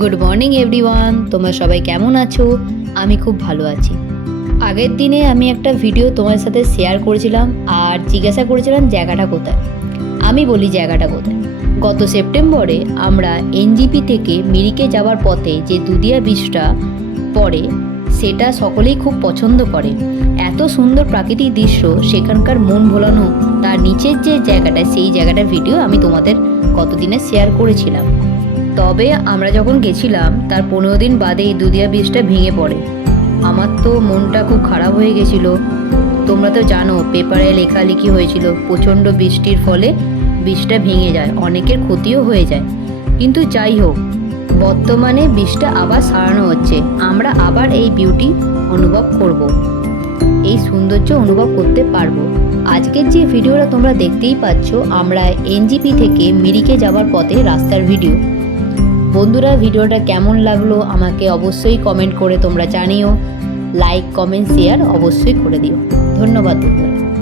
Good morning everyone, তোমরা সবাই কেমন আছো? আমি খুব ভালো আছি। আগের দিনে আমি একটা ভিডিও তোমার সাথে শেয়ার করেছিলাম আর জিজ্ঞাসা করেছিলাম জায়গাটা কোথায়। আমি বলি জায়গাটা কোথায়। গত সেপ্টেম্বরে আমরা এনজিপি থেকে মিরিকে যাওয়ার পথে যে দুদিয়া বীজটা পড়ে সেটা সকলেই খুব পছন্দ করে। এত সুন্দর প্রাকৃতিক দৃশ্য, সেখানকার মন ভোলানো, তার নিচের যে জায়গাটা, সেই জায়গাটার ভিডিও আমি তোমাদের গতদিনে শেয়ার করেছিলাম। তবে আমরা যখন গেছিলাম তার 15 দিন বাদে এই দুদিয়া বীজটা ভেঙে পড়ে। আমার তো মনটা খুব খারাপ হয়ে গেছিলো। তোমরা তো জানো পেপারে লেখালেখি হয়েছিল প্রচণ্ড বৃষ্টির ফলে বীজটা ভেঙে যায়, অনেকের ক্ষতিও হয়ে যায়। কিন্তু যাই হোক, বর্তমানে বীজটা আবার সারানো হচ্ছে। আমরা আবার এই বিউটি অনুভব করব, এই সৌন্দর্য অনুভব করতে পারবো। আজকের যে ভিডিওটা তোমরা দেখতেই পাচ্ছ, আমরা এনজিপি থেকে মিরিকে যাওয়ার পথে রাস্তার ভিডিও। বন্ধুরা, ভিডিওটা কেমন লাগলো আমাকে অবশ্যই কমেন্ট করে তোমরা জানিও। লাইক, কমেন্ট, শেয়ার অবশ্যই করে দিও। ধন্যবাদ বন্ধুরা।